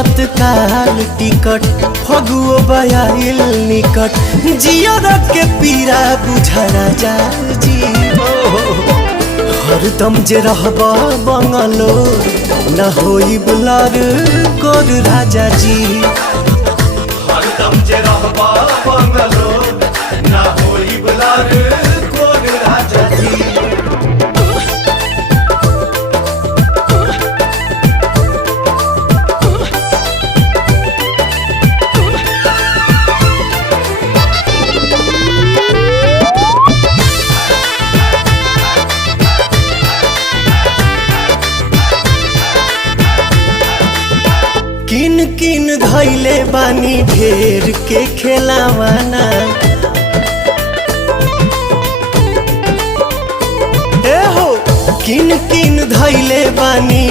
तत्काल टिकट फगुओ बयाइल निकट जियर के पीरा बुझा राजा जी हरदम जे रहबा बंगलो न होई बुलार कोर राजा जी हरदम जे रहबा बंगलो ना होई बुलार कोर राजा जी। किन किन धैले बानी ढेर के खेलावाना ए हो किन किन धैले बानी